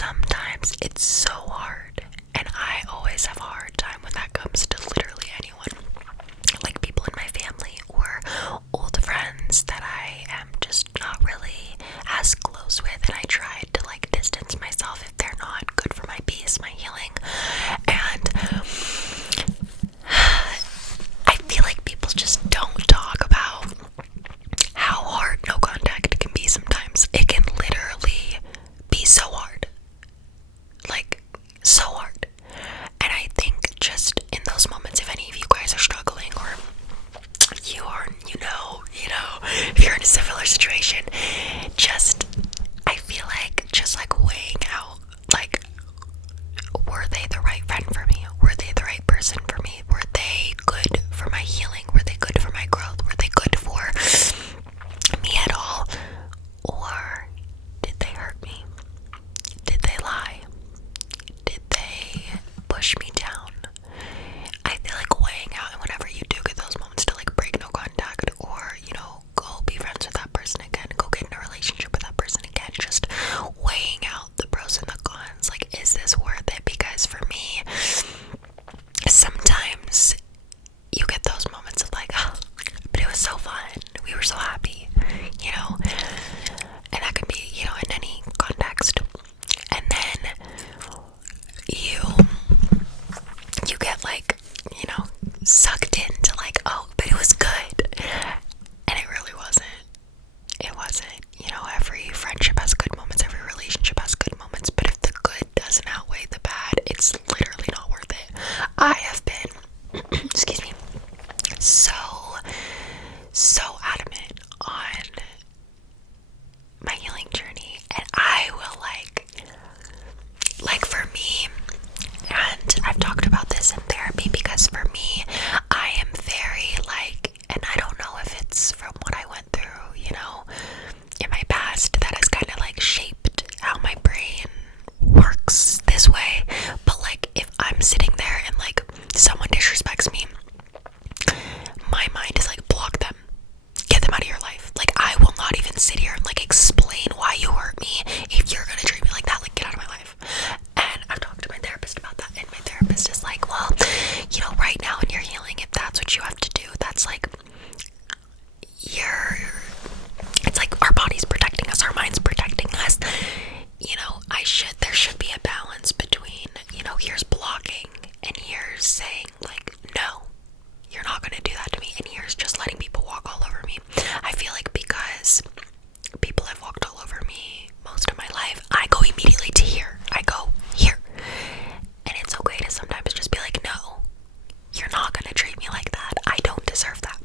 sometimes it's so hard, and I always have a hard time when that comes to literally anyone, like people in my family or old friends that I am just not really as close with, and I try to like distance myself if they're not good for my peace, my healing. And I feel like people just don't talk about how hard no contact can be sometimes. It can literally be so hard. Like, so hard. And I think just in those moments, if any of you guys are struggling, or you are, if you're in a similar situation, I feel like just like weighing out, like, were they the right friend for me? Were they the right person for me? Were they good for my healing? Were they good for my growth? Were they good for me at all? Or did they hurt me? Did they lie? Did they push me down? I feel like weighing out, and whenever you do get those moments to like break no contact, or go be friends with that person again, go get in a relationship with that person again, just weighing out the pros and the cons. Like, is this worth it? Because for me, sometimes you get those moments of like, oh, but it was so fun, we were so happy, and that can be, in any context. And then you get like, sucked into like, oh, but it was good, and it really wasn't. It wasn't. Every friendship has good moments, every relationship has good moments, but if the good doesn't outweigh the bad, it's literally not worth it. I have been excuse me, so adamant on my healing journey, and I will like for me, and I've talked about this in therapy, because for me, I am very like, and I don't know if it's from what I went through, in my past, that has kind of like shaped how my brain works this way, but like if I'm sitting there and like someone disrespects me, my mind is like, block them, get them out of your life. Like, I will not even sit here and like explain why you hurt me. If you're gonna treat me like that, like, get out of my life. And I've talked to my therapist about that, and my therapist is like, well, right now in your healing, if that's what you have to do, that's like, it's like our body's protecting us, our mind's protecting us. There should be a balance between, here's blocking, and here's saying like, no, you're not gonna do that to me, and here's just letting people walk all over me. I feel like because people have walked all over me most of my life, I go immediately to here. I go here. And it's okay to sometimes just be like, no, you're not gonna treat me like that. I don't deserve that.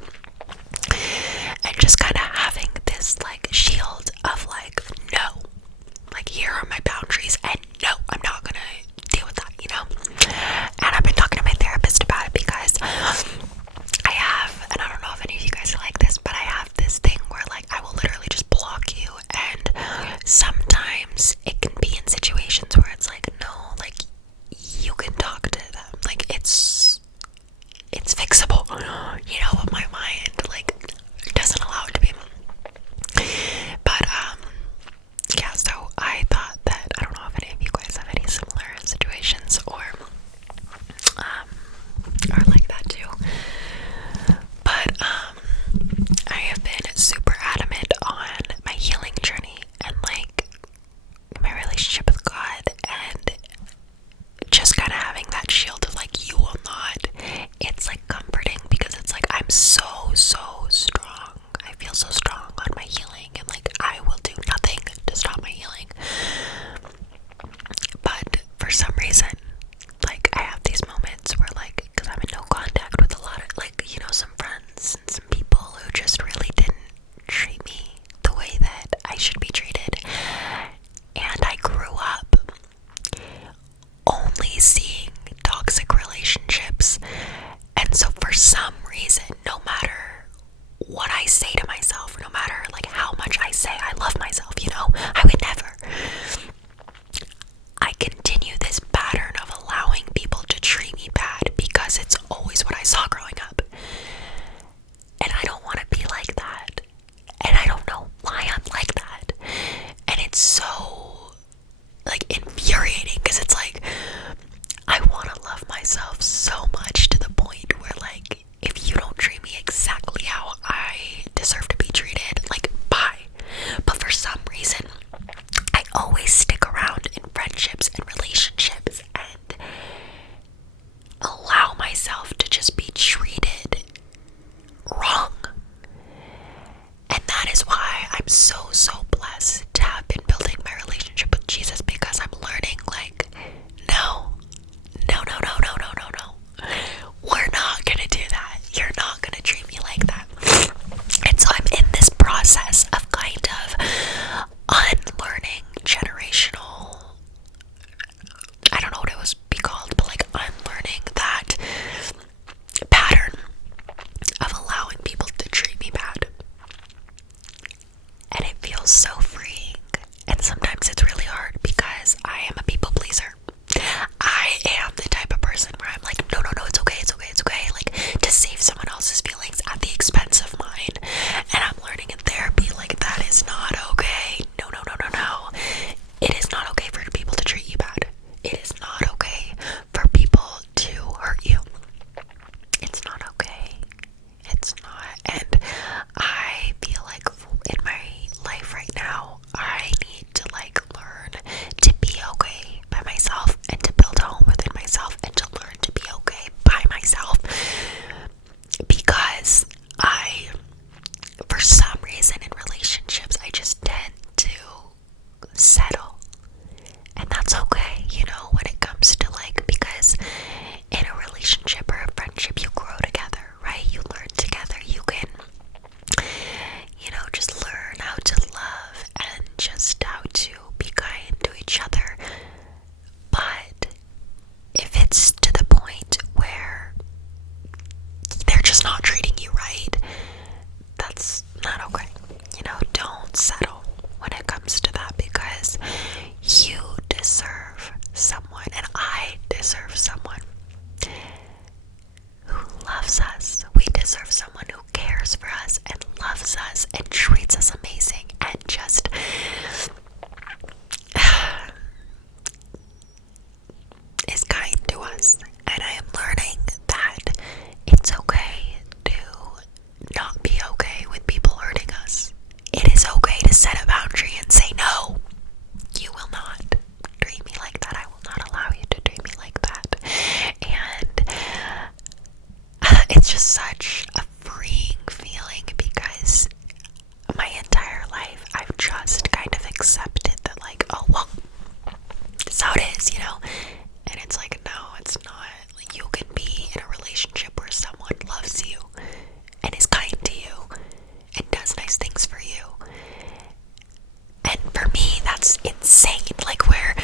And just kind of having this like shield of like, no, like, here are my boundaries, and no, I'm not gonna deal with that, And I've been talking to my therapist about it, because I have, and I don't know if any of you guys are like this, but I have this thing where like I will literally just block you, and sometimes it can be in situations where it's like, no, like, you can talk to them, like, it's fixable, but my mind like doesn't allow it to be. But yeah, so I thought that, I don't know if any of you guys have any similar situations or like that too, but I have been super adamant on my healing journey, and like my relationship with God, and just kind of having that shield of like, you will not. It's like comforting, because it's like, I'm so strong. I feel so strong on my healing, and like I will do nothing to stop my healing. But for some reason, like, I have these moments where like, because I'm in no contact with a lot of like, some friends and some people who just really didn't treat me the way that I should be treated. And I grew up only seeing toxic relationships, and so for some reason, no matter what I say to myself, no matter like how much I say I love myself, I would never. I continue this pattern of allowing people to treat me bad, because it's always what I saw growing up, and I don't want to be like that, and I don't know why I'm like that, and it's so like infuriating that's okay, you know, when it comes to like, because in a relationship or a friendship, you grow together, right? You learn together. You can, you know, just learn how to love and just how to be kind to each other. But if it's to the point where they're just not treating you right, that's not okay. You know, don't settle when it comes to that, because you deserve someone, and I deserve someone who loves us. We deserve someone who cares for us and loves us and treats us amazing and just is kind to us. And I am learning that it's okay to not be okay with people hurting us. It is okay to set a boundary and say, no, you will not treat me like that. I will not allow you to treat me like that. And it's just such a freeing feeling, because my entire life I've just kind of accepted that, like, oh, well, that's how it is, you know? And it's like, no, it's not. Like, you can be in a relationship where someone loves you and is kind to you and does nice things for you. And for me, that's insane. Like, where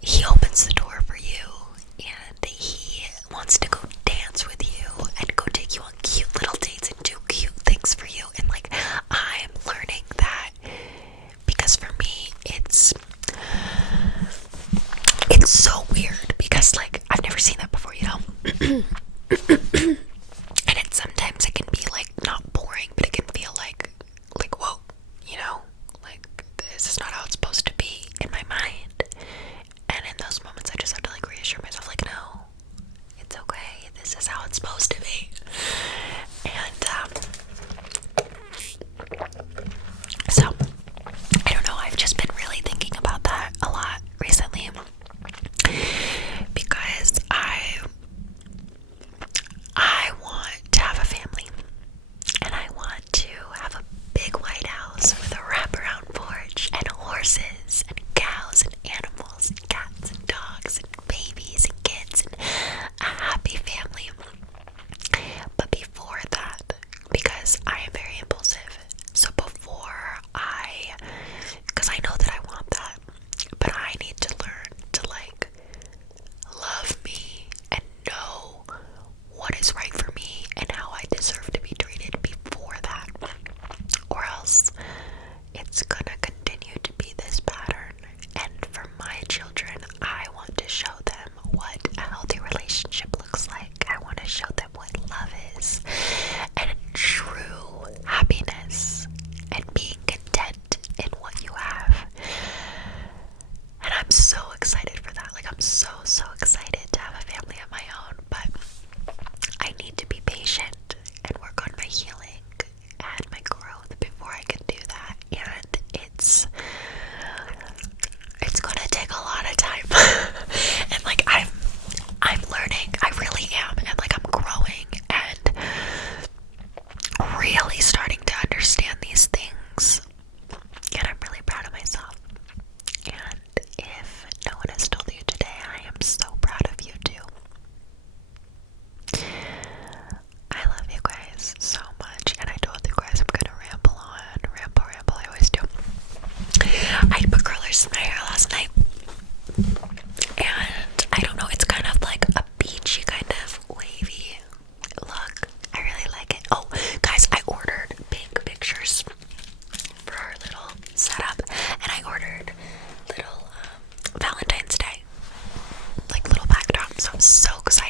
he opens the door for you and he wants to go dance with you and go take you on cute little dates and do cute things for you. And like, I'm learning that, because for me, it's so weird, because like, I've never seen that before, you know? And sometimes it can be like not boring, but it can feel like whoa, you know, like, this is not how it's supposed to be in my mind. And in those moments, I just have to like reassure myself, like, no, it's okay, this is how it's supposed to be. And so I don't know, I've just been really thinking about that a lot recently, because I want to have a family, and I want to have a big white house with a wraparound porch and horses and cows and animals and cats and dogs and babies and kids and a happy family. But before that, because I am very impulsive, so because I know that I want that, but I need to learn to like love me and know what is right for me and how I deserve to be treated before that, or else it's gonna continue to be this pattern. And for my children, I want to show them what a healthy relationship looks like. I want to show them what love is, and true happiness, and being content in what you have. And I'm so excited for that. Like, I'm so excited to have a family of my own, but I need to be patient and work on my healing and my growth before I can do that. And it's gonna take a lot of time. And like, I'm learning, I really am, and like, I'm growing and really starting to understand these things, and I'm really proud of myself. And if no one has told you today, I am so proud of you too. I love you guys so much, and I told you guys I'm gonna ramble, I always do. I put curlers in my hair last night, and I don't know, it's kind of like a beachy kind of wavy look. I really like it. Oh, guys, I ordered pink pictures for our little setup, and I ordered little Valentine's Day, like little backdrops, so I'm so excited.